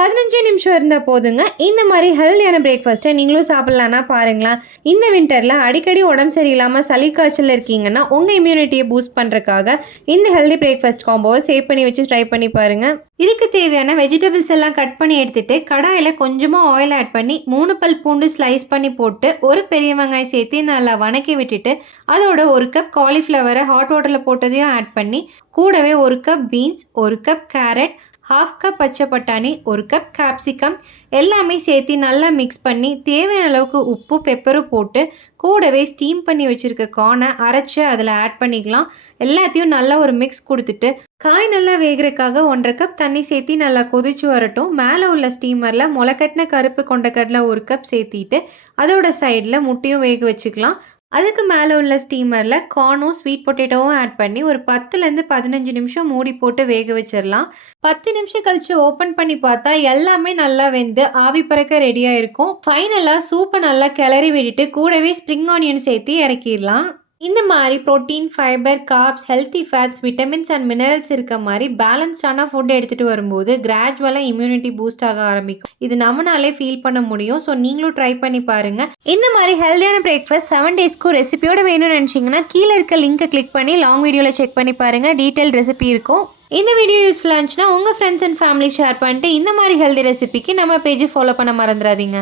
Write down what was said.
பதினஞ்சு நிமிஷம் இருந்தால் போதுங்க. இந்த மாதிரி ஹெல்தியான பிரேக்ஃபாஸ்ட்டை நீங்களும் சாப்பிட்லான்னா பாருங்களேன். இந்த வின்டரில் அடிக்கடி உடம்பு சரியில்லாமல் சளி காய்ச்சல் இருக்கீங்கன்னா உங்கள் இம்யூனிட்டியை பூஸ்ட் பண்ணுறக்காக இந்த ஹெல்தி பிரேக்ஃபாஸ்ட் காம்போவை சேவ் பண்ணி வச்சு ட்ரை பண்ணி பாருங்கள் இதுக்கு தேவையான வெஜிடபிள்ஸ் எல்லாம் கட் பண்ணி எடுத்துகிட்டு கடாயில் கொஞ்சமாக ஆயில் ஆட் பண்ணி மூணு பல் பூண்டு ஸ்லைஸ் பண்ணி போட்டு ஒரு பெரிய வெங்காயம் சேர்த்து நல்லா வணக்கி விட்டுட்டு அதோட ஒரு கப் காலிஃப்ளவரை ஹாட் வாட்டரில் போட்டதையும் ஆட் பண்ணி கூடவே ஒரு கப் பீன்ஸ் ஒரு கப் கேரட் ஹாஃப் கப் பச்சை பட்டாணி ஒரு கப் கேப்சிகம் எல்லாமே சேர்த்து நல்லா மிக்ஸ் பண்ணி தேவையான அளவுக்கு உப்பு பெப்பரும் போட்டு கூடவே ஸ்டீம் பண்ணி வச்சுருக்க கார்னை அரைச்சி அதில் ஆட் பண்ணிக்கலாம். எல்லாத்தையும் நல்லா ஒரு மிக்ஸ் கொடுத்துட்டு காய் நல்லா வேகிறதுக்காக ஒன்றரை கப் தண்ணி சேர்த்து நல்லா கொதிச்சு வரட்டும். மேலே உள்ள ஸ்டீமரில் முளைக்கட்டின கருப்பு கொண்டக்கடலை ஒரு கப் சேர்த்திட்டு அதோட சைடில் முட்டையும் வேக வச்சுக்கலாம். அதுக்கு மேலே உள்ள ஸ்டீமரில் கார்னும் ஸ்வீட் பொட்டேட்டோவும் ஆட் பண்ணி ஒரு பத்துலேருந்து பதினஞ்சு நிமிஷம் மூடி போட்டு வேக வச்சிடலாம் பத்து நிமிஷம் கழித்து ஓப்பன் பண்ணி பார்த்தா எல்லாமே நல்லா வெந்து ஆவி பறக்க ரெடியாக இருக்கும். ஃபைனலாக சூப்பை நல்லா கிளறி விட்டுட்டு கூடவே ஸ்ப்ரிங் ஆனியன் சேர்த்து இறக்கிடலாம் இந்த மாதிரி protein fibre carbs healthy fats vitamins and minerals இருக்க மாதிரி பேலன்ஸ்டான ஃபுட் எடுத்துகிட்டு வரும்போது கிராஜுவலாக இம்யூனிட்டி பூஸ்ட் ஆக ஆரம்பிக்கும். இது நம்மனாலே ஃபீல் பண்ண முடியும். ஸோ நீங்களும் ட்ரை பண்ணி பாருங்கள் இந்த மாதிரி ஹெல்த்தியான பிரேக்ஃபாஸ்ட் செவன் டேஸ்க்கும் ரெசிபியோட வேணும்னு நினச்சிங்கன்னா கீழே இருக்க லிங்கை கிளிக் பண்ணி லாங் வீடியோவில் செக் பண்ணி பாருங்கள் டீட்டெயில் ரெசிபி இருக்கும். இந்த வீடியோ யூஸ்ஃபுல்லாக இருந்துச்சுன்னா உங்கள் ஃப்ரெண்ட்ஸ் அண்ட் ஃபேமிலி ஷேர் பண்ணிட்டு இந்த மாதிரி ஹெல்தி ரெசிபிக்கு நம்ம பேஜை ஃபாலோ பண்ண மறந்துடாதீங்க.